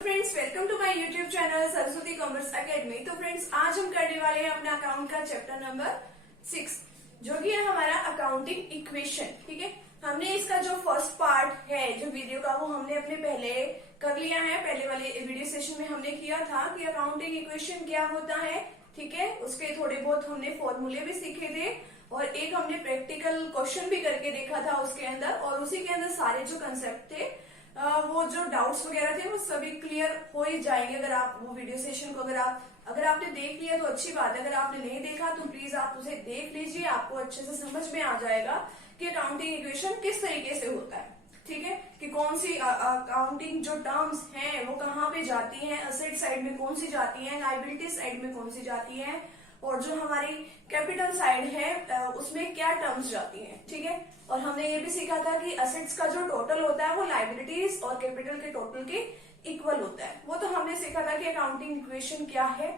Friends, welcome to my YouTube channel Saraswati Commerce Academy. तो friends, आज हम करने वाले हैं अपना अकाउंट का चैप्टर नंबर 6, जो कि है हमारा अकाउंटिंग इक्वेशन। ठीक है, हमने इसका जो फर्स्ट पार्ट है जो वीडियो का, वो हमने अपने पहले कर लिया है। पहले वाले वीडियो सेशन में हमने किया था कि अकाउंटिंग इक्वेशन क्या होता है। ठीक है, उसके थोड़े बहुत हमने फॉर्मूले भी सीखे थे और एक हमने प्रैक्टिकल क्वेश्चन भी करके देखा था उसके अंदर, और उसी के अंदर सारे जो कंसेप्ट थे, वो जो डाउट्स वगैरह थे, वो सभी क्लियर हो ही जाएंगे अगर आप वो वीडियो सेशन को अगर आपने देख लिया तो अच्छी बात है। अगर आपने नहीं देखा तो प्लीज आप उसे देख लीजिए, आपको अच्छे से समझ में आ जाएगा कि अकाउंटिंग इक्वेशन किस तरीके से होता है। ठीक है, कि कौन सी अकाउंटिंग जो टर्म्स हैं वो कहाँ पे जाती हैं, असेट साइड में कौन सी जाती है, लायबिलिटी साइड में कौन सी जाती है, और जो हमारी कैपिटल साइड है उसमें क्या टर्म्स जाती हैं। ठीक है, और हमने ये भी सीखा था कि असेट्स का जो टोटल होता है वो लायबिलिटीज और कैपिटल के टोटल के इक्वल होता है। वो तो हमने सीखा था कि अकाउंटिंग इक्वेशन क्या है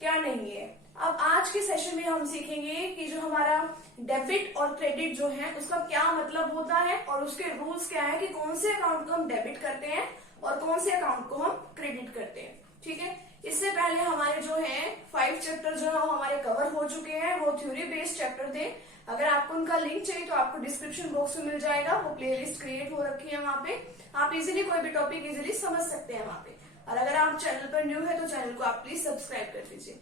क्या नहीं है। अब आज के सेशन में हम सीखेंगे कि जो हमारा डेबिट और क्रेडिट जो है उसका क्या मतलब होता है और उसके रूल्स क्या है, कि कौन से अकाउंट को हम डेबिट करते हैं और कौन से अकाउंट को हम क्रेडिट करते हैं। ठीक है, इससे पहले हमारे जो है 5 चैप्टर जो है हमारे कवर हो चुके हैं, वो थ्योरी बेस्ड चैप्टर थे। अगर आपको उनका लिंक चाहिए तो आपको डिस्क्रिप्शन बॉक्स में मिल जाएगा, वो प्लेलिस्ट क्रिएट हो रखी है वहां पे, आप इजीली कोई भी टॉपिक इजीली समझ सकते हैं वहां पे। और अगर आप चैनल पर न्यू है तो चैनल को आप प्लीज सब्सक्राइब कर दीजिए।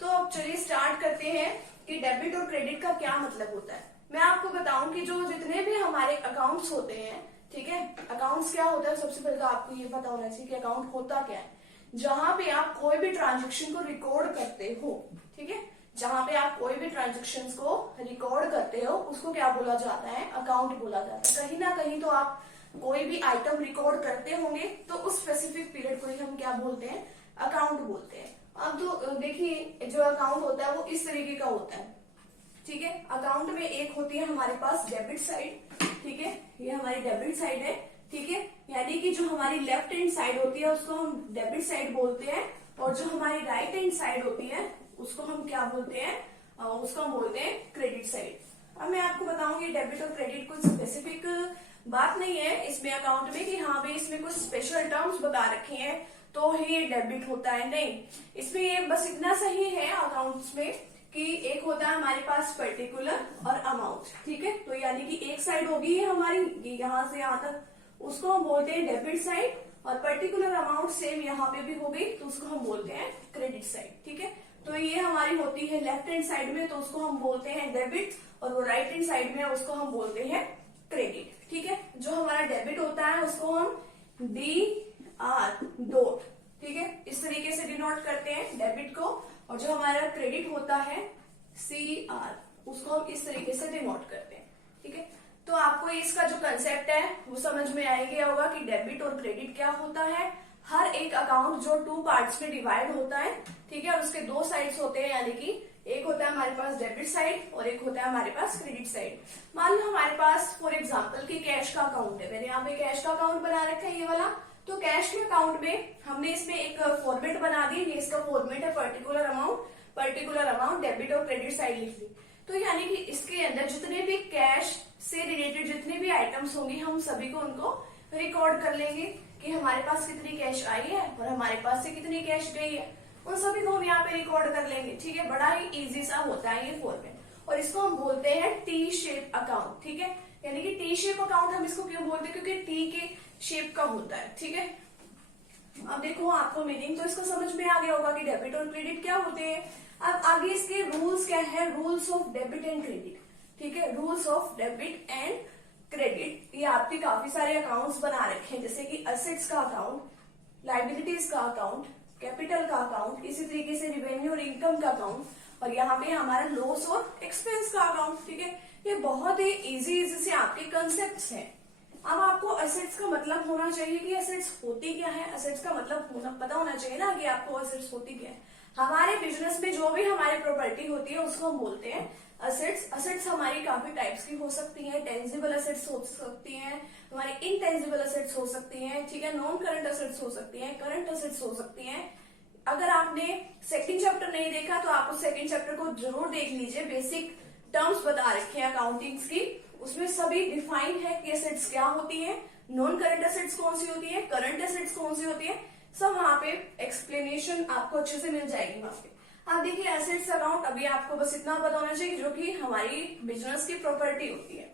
तो अब चलिए स्टार्ट करते हैं कि डेबिट और क्रेडिट का क्या मतलब होता है। मैं आपको बताऊं कि जो जितने भी हमारे अकाउंट्स होते हैं, ठीक है, अकाउंट्स क्या होता है, सबसे पहले तो आपको ये पता होना चाहिए कि अकाउंट होता क्या है। जहां पे आप कोई भी ट्रांजेक्शन को रिकॉर्ड करते हो, ठीक है, जहां पे आप कोई भी ट्रांजेक्शन को रिकॉर्ड करते हो उसको क्या बोला जाता है, अकाउंट बोला जाता है। कहीं ना कहीं तो आप कोई भी आइटम रिकॉर्ड करते होंगे तो उस स्पेसिफिक पीरियड को ही हम क्या बोलते हैं, अकाउंट बोलते हैं। अब तो देखिए, जो अकाउंट होता है वो इस तरीके का होता है। ठीक है, अकाउंट में एक होती है हमारे पास डेबिट साइड। ठीक है, ये हमारी डेबिट साइड है। ठीक है, यानी कि जो हमारी लेफ्ट हैंड साइड होती है उसको हम डेबिट साइड बोलते हैं, और जो हमारी राइट हैंड साइड होती है उसको हम क्या बोलते हैं, उसको हम बोलते हैं क्रेडिट साइड। अब मैं आपको बताऊंगी डेबिट और क्रेडिट कुछ स्पेसिफिक बात नहीं है इसमें अकाउंट में कि हाँ भाई इसमें कुछ स्पेशल टर्म्स बता रखे हैं तो ही ये डेबिट होता है, नहीं। इसमें ये बस इतना सही है अकाउंट्स में कि एक होता है हमारे पास पर्टिकुलर और अमाउंट। ठीक है, तो यानी कि एक साइड होगी है हमारी यहाँ से यहाँ तक, उसको हम बोलते हैं डेबिट साइड, और पर्टिकुलर अमाउंट सेम यहाँ पे भी हो गई तो उसको हम बोलते हैं क्रेडिट साइड। ठीक है, तो ये हमारी होती है लेफ्ट हैंड साइड में तो उसको हम बोलते हैं डेबिट, और वो राइट हैंड साइड में उसको हम बोलते हैं क्रेडिट। ठीक है, जो हमारा डेबिट होता है उसको हम DR डॉट, ठीक है, इस तरीके से डिनोट करते हैं डेबिट को, और जो हमारा क्रेडिट होता है CR, उसको हम इस तरीके से डिनोट करते हैं। ठीक है, तो आपको इसका जो कंसेप्ट है वो समझ में आ गया होगा कि डेबिट और क्रेडिट क्या होता है। हर एक अकाउंट जो 2 पार्ट्स में डिवाइड होता है, ठीक है, और उसके 2 साइड्स होते हैं, यानी कि एक होता है हमारे पास डेबिट साइड और एक होता है हमारे पास क्रेडिट साइड। मान लो हमारे पास फॉर एग्जांपल कि कैश का अकाउंट है, मैंने यहाँ पे कैश का अकाउंट बना रखा है ये वाला। तो कैश के अकाउंट में हमने इसमें एक फॉर्मेट बना दी, ये इसका फॉर्मेट है पर्टिकुलर अमाउंट डेबिट और क्रेडिट साइड लिख दी। तो यानी कि इसके अंदर जितने भी कैश से रिलेटेड जितने भी आइटम्स होंगे हम सभी को उनको रिकॉर्ड कर लेंगे कि हमारे पास कितनी कैश आई है और हमारे पास से कितनी कैश गई है, उन सभी को हम यहाँ पे रिकॉर्ड कर लेंगे। ठीक है, बड़ा ही इजी सा होता है ये फॉर्मेट, और इसको हम बोलते हैं टी शेप अकाउंट। ठीक है, यानी कि टी शेप अकाउंट हम इसको क्यों बोलते हैं, क्योंकि टी के शेप का होता है। ठीक है, अब देखो आपको मीनिंग तो इसका समझ में आ गया होगा कि डेबिट और क्रेडिट क्या होते हैं। अब आगे इसके रूल्स क्या है, rules of debit and credit. ठीक है, rules of debit and credit, ये आपके काफी सारे अकाउंट्स बना रखे हैं, जैसे कि असेट्स का अकाउंट, लायबिलिटीज का अकाउंट, कैपिटल का अकाउंट, इसी तरीके से रिवेन्यू और इनकम का अकाउंट, और यहाँ पे हमारा लॉस और एक्सपेंस का अकाउंट। ठीक है, ये बहुत ही इजी से आपके कंसेप्ट हैं। अब आपको असेट्स का मतलब होना चाहिए कि असेट्स होती क्या है, असेट्स का मतलब पता होना चाहिए ना कि आपको असेट्स होती क्या है। हमारे बिजनेस में जो भी हमारी प्रॉपर्टी होती है उसको हम बोलते हैं असेट्स। असेट्स हमारी काफी टाइप्स की हो सकती हैं, टेंजिबल असेट्स हो सकती हैं, हमारी इनटेंजिबल असेट्स हो सकती हैं, ठीक है, नॉन करंट असेट्स हो सकती हैं, करंट असेट्स हो सकती हैं। अगर आपने सेकंड चैप्टर नहीं देखा तो आप उस सेकंड चैप्टर को जरूर देख लीजिए, बेसिक टर्म्स बता रखे हैं अकाउंटिंग्स की, उसमें सभी डिफाइन है कि एसेट्स क्या होती है, नॉन करंट एसेट्स कौन सी होती है, करंट एसेट्स कौन सी होती है, सब वहां पे एक्सप्लेनेशन आपको अच्छे से मिल जाएगी वहां पे। आप देखिए एसेट्स अकाउंट, अभी आपको बस इतना पता होना चाहिए जो कि हमारी बिजनेस की प्रॉपर्टी होती है।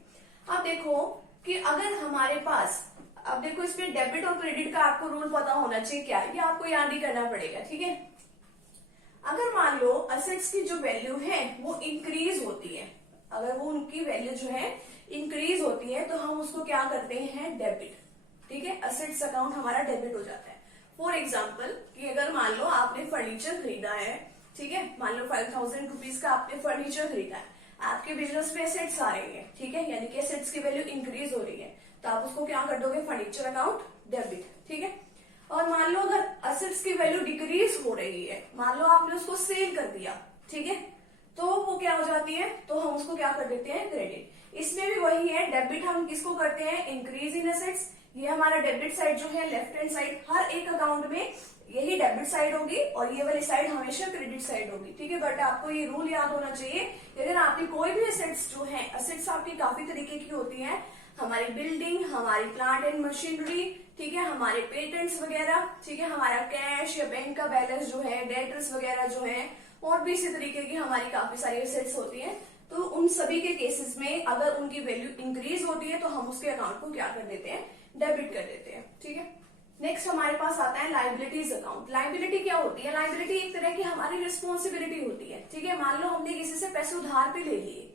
अब देखो कि अगर हमारे पास, अब देखो इसमें डेबिट और क्रेडिट का आपको रूल पता होना चाहिए क्या, ये आपको याद ही करना पड़ेगा, ठीक है। अगर मान लो असेट्स की जो वैल्यू है वो इंक्रीज होती है, अगर वो उनकी वैल्यू जो है इंक्रीज होती है तो हम उसको क्या करते हैं, डेबिट, ठीक है। असेट्स अकाउंट हमारा डेबिट हो जाता है। फॉर एग्जाम्पल कि अगर मान लो आपने फर्नीचर खरीदा है, ठीक है, मान लो 5000 रुपीज का आपने फर्नीचर खरीदा है, आपके बिजनेस में एसेट्स आ रही है, ठीक है, यानी कि एसेट्स की वैल्यू इंक्रीज हो रही है, तो आप उसको क्या कर दोगे, फर्नीचर अकाउंट डेबिट, ठीक है। और मान लो अगर असेट्स की वैल्यू डिक्रीज हो रही है, मान लो आपने उसको सेल कर दिया, ठीक है, तो वो क्या हो जाती है, तो हम उसको क्या कर देते हैं, क्रेडिट। इसमें भी वही है, डेबिट हम किसको करते हैं, इंक्रीज इन एसेट्स, ये हमारा डेबिट साइड जो है, लेफ्ट हैंड साइड, हर एक अकाउंट में यही डेबिट साइड होगी और ये वाली साइड हमेशा क्रेडिट साइड होगी, ठीक है। बट आपको ये रूल याद होना चाहिए कि अगर आपकी कोई भी एसेट्स जो है, एसेट्स आपकी काफी तरीके की होती है, हमारी बिल्डिंग, हमारी प्लांट एंड मशीनरी, ठीक है, हमारे पेटेंट्स वगैरह, ठीक है, हमारा कैश या बैंक का बैलेंस जो है, डेटर्स वगैरह जो है, और भी इसी तरीके की हमारी काफी सारी एसेट्स होती हैं। तो उन सभी के केसेस में अगर उनकी वैल्यू इंक्रीज होती है तो हम उसके अकाउंट को क्या कर देते हैं, डेबिट कर देते हैं, ठीक है। नेक्स्ट हमारे पास आता है लाइबिलिटीज अकाउंट। लाइबिलिटी क्या होती है, लाइबिलिटी एक तरह की हमारी रिस्पॉन्सिबिलिटी होती है, ठीक है। मान लो हमने किसी से पैसे उधार पे ले लिए,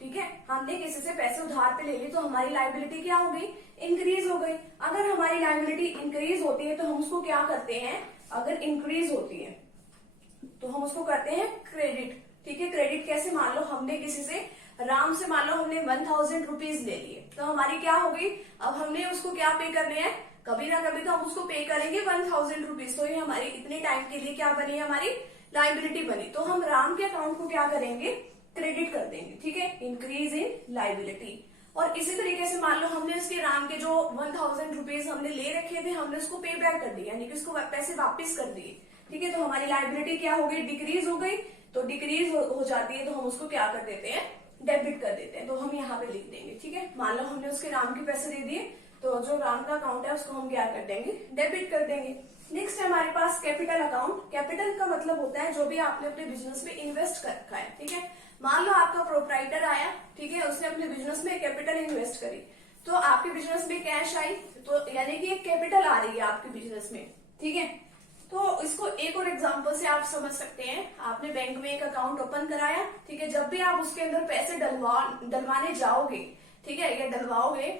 ठीक है, हमने किसी से पैसे उधार पे ले लिए तो हमारी लाइबिलिटी क्या हो गई, इंक्रीज हो गई। अगर हमारी लाइबिलिटी इंक्रीज होती है तो हम उसको क्या करते हैं, अगर इंक्रीज होती है तो हम उसको करते हैं क्रेडिट, ठीक है। क्रेडिट कैसे, मान लो हमने किसी से, राम से मान लो हमने 1000 रुपीज ले लिए, तो हमारी क्या हो गई, अब हमने उसको क्या पे करने हैं, कभी ना कभी तो हम उसको पे करेंगे 1000 रुपीज, तो ये हमारी इतने टाइम के लिए क्या बनी, हमारी लाइबिलिटी बनी, तो हम राम के अकाउंट को क्या करेंगे, क्रेडिट कर देंगे, ठीक है, इंक्रीज इन लाइबिलिटी। और इसी तरीके से मान लो हमने उसके राम के जो 1000 रुपीज हमने ले रखे थे, हमने उसको पे बैक कर दिया, यानी कि उसको पैसे वापस कर दिए, ठीक है, तो हमारी लाइबिलिटी क्या हो गई, डिक्रीज हो गई। तो डिक्रीज हो जाती है तो हम उसको क्या कर देते हैं, डेबिट कर देते हैं, तो हम यहाँ पे लिख देंगे, ठीक है। मान लो हमने उसके राम के पैसे दे दिए तो जो राम का अकाउंट है उसको हम क्या कर देंगे, डेबिट कर देंगे। नेक्स्ट है हमारे पास कैपिटल अकाउंट। कैपिटल का मतलब होता है जो भी आपने अपने बिजनेस में इन्वेस्ट कर रखा है, ठीक है। मान लो आपका प्रोप्राइटर आया, ठीक है, उसने अपने बिजनेस में कैपिटल इन्वेस्ट करी, तो आपके बिजनेस में कैश आई, तो यानी कि एक कैपिटल आ रही है आपके बिजनेस में, ठीक है। तो इसको एक और एग्जांपल से आप समझ सकते हैं, आपने बैंक में एक अकाउंट ओपन कराया, ठीक है, जब भी आप उसके अंदर पैसे डलवाने जाओगे, ठीक है, या डलवाओगे,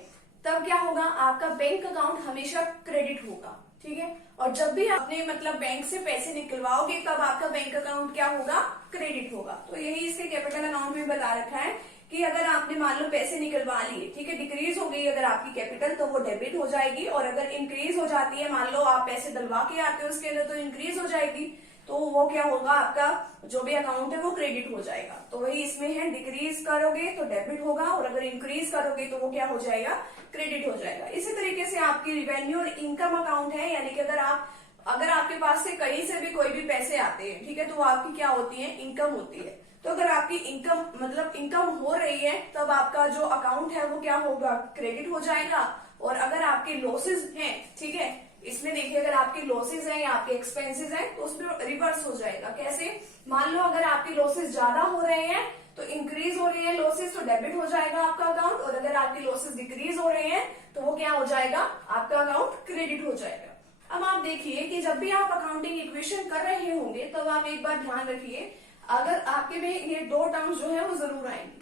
तब क्या होगा, आपका बैंक अकाउंट हमेशा क्रेडिट होगा, ठीक है। और जब भी आपने मतलब बैंक से पैसे निकलवाओगे तब आपका बैंक अकाउंट क्या होगा, क्रेडिट होगा। तो यही इसके कैपिटल अकाउंट में बता रखा है कि अगर आपने मान लो पैसे निकलवा लिए, ठीक है, डिक्रीज हो गई अगर आपकी कैपिटल तो वो डेबिट हो जाएगी, और अगर इंक्रीज हो जाती है, मान लो आप पैसे डलवा के आते हो उसके अंदर, तो इंक्रीज हो जाएगी, तो वो क्या होगा, आपका जो भी अकाउंट है वो क्रेडिट हो जाएगा। तो वही इसमें है, डिक्रीज करोगे तो डेबिट होगा, और अगर इंक्रीज करोगे तो वो क्या हो जाएगा, क्रेडिट हो जाएगा। इसी तरीके से आपकी रिवेन्यू और इनकम अकाउंट है, यानी कि अगर आपके पास से कहीं से भी कोई भी पैसे आते हैं, ठीक है, तो वो आपकी क्या होती है, इनकम होती है। तो अगर आपकी इनकम मतलब इनकम हो रही है तब आपका जो अकाउंट है वो क्या होगा, क्रेडिट हो जाएगा। और अगर आपके लॉसेज हैं, ठीक है, इसमें देखिए अगर आपके लॉसेज हैं या आपके एक्सपेंसेस हैं तो उसमें रिवर्स हो जाएगा। कैसे, मान लो अगर आपके लॉसेज ज्यादा हो रहे हैं तो इंक्रीज हो रही है लॉसेज, तो डेबिट हो जाएगा आपका अकाउंट, और अगर आपके लॉसेज डिक्रीज हो रहे हैं तो वो क्या हो जाएगा, आपका अकाउंट क्रेडिट हो जाएगा। अब आप देखिए कि जब भी आप अकाउंटिंग इक्वेशन कर रहे होंगे तब आप एक बार ध्यान रखिए, अगर आपके में ये दो टर्म्स जो है वो जरूर आएंगी।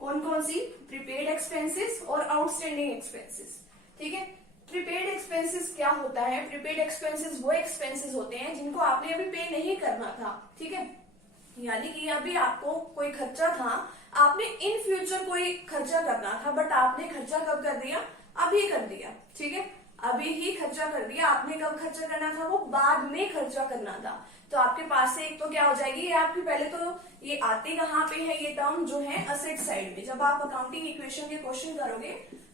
कौन कौन सी, प्रीपेड एक्सपेंसेस और आउटस्टैंडिंग एक्सपेंसेस, ठीक है। प्रीपेड एक्सपेंसेस क्या होता है, प्रीपेड एक्सपेंसेस वो एक्सपेंसेस होते हैं जिनको आपने अभी पे नहीं करना था, ठीक है, यानी कि अभी आपको कोई खर्चा था, आपने इन फ्यूचर कोई खर्चा करना था, बट आपने खर्चा कब कर दिया, अभी कर दिया, ठीक है, अभी ही खर्चा कर दिया। आपने कब खर्चा करना था, वो बाद में खर्चा करना था। तो आपके पास से एक तो क्या हो जाएगी, ये आपकी पहले तो ये आती कहाँ पे है, ये टर्म जो है असेट साइड में, जब आप अकाउंटिंग इक्वेशन के क्वेश्चन करोगे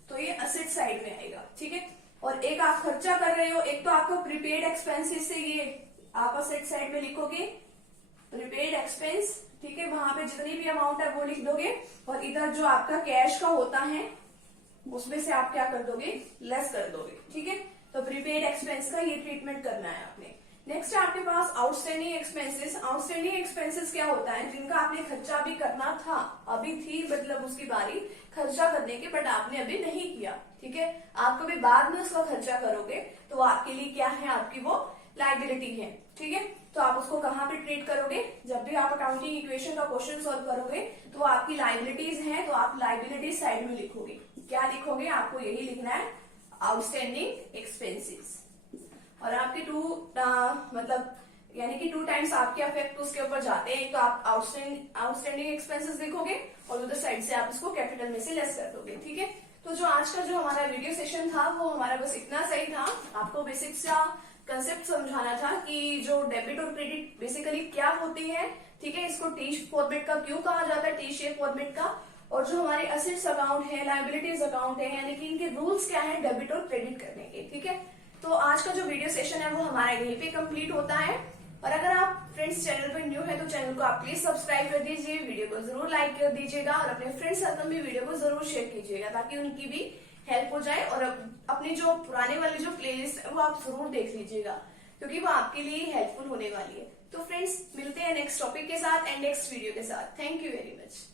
तो ये असेट साइड में आएगा, ठीक है। और एक आप खर्चा कर रहे हो, एक तो आपका प्रीपेड एक्सपेंसेस से, ये आप असेट साइड में लिखोगे प्रीपेड एक्सपेंस, ठीक है, वहां पे जितनी भी अमाउंट है वो लिख दोगे और इधर जो आपका कैश का होता है उसमें से आप क्या कर दोगे, लेस कर दोगे। ठीक है, तो प्रीपेड एक्सपेंस का ये ट्रीटमेंट करना है आपने। नेक्स्ट है आपके पास आउटस्टैंडिंग एक्सपेंसेस। आउटस्टैंडिंग एक्सपेंसेस क्या होता है, जिनका आपने खर्चा भी करना था, अभी थी मतलब उसकी बारी खर्चा करने की, बट आपने अभी नहीं किया। ठीक है, आप कभी बाद में उसका खर्चा करोगे तो आपके लिए क्या है, आपकी वो लाइबिलिटी है। ठीक है, तो आप उसको कहाँ पे ट्रीट करोगे, जब भी आप अकाउंटिंग इक्वेशन का क्वेश्चन सॉल्व करोगे तो आपकी लाइबिलिटीज हैं, तो आप लाइबिलिटीज साइड में लिखोगे। क्या लिखोगे, आपको यही लिखना है, आउटस्टैंडिंग एक्सपेंसेस। और आपके मतलब यानी कि 2 टाइम्स आपके इफेक्ट उसके ऊपर जाते हैं, तो आप आउटस्टैंडिंग एक्सपेंसेस लिखोगे और उधर साइड से आप इसको कैपिटल में से लेस कर दोगे। ठीक है, तो जो आज का जो हमारा वीडियो सेशन था वो हमारा बस इतना सही था, आपको बेसिक सा कंसेप्ट समझाना था कि जो डेबिट और क्रेडिट बेसिकली क्या होती है। ठीक है, इसको टी फॉर्मेट का क्यों कहा जाता है, टी शेप फॉर्मेट का, और जो हमारे असेट्स अकाउंट है, लाइबिलिटीज अकाउंट है, यानी कि इनके रूल्स क्या है डेबिट और क्रेडिट करने के। ठीक है, तो आज का जो वीडियो सेशन है वो हमारा यहीं पे कंप्लीट होता है। और अगर आप फ्रेंड्स चैनल पर न्यू है तो चैनल को आप प्लीज सब्सक्राइब कर दीजिए, वीडियो को जरूर लाइक कर दीजिएगा और अपने फ्रेंड सर्कल में वीडियो को जरूर शेयर कीजिएगा ताकि उनकी भी हेल्प हो जाए। और अपनी जो पुराने वाली जो प्लेलिस्ट है वो आप जरूर देख लीजिएगा क्योंकि वो आपके लिए हेल्पफुल होने वाली है। तो फ्रेंड्स मिलते हैं नेक्स्ट टॉपिक के साथ एंड नेक्स्ट वीडियो के साथ। Thank you very much.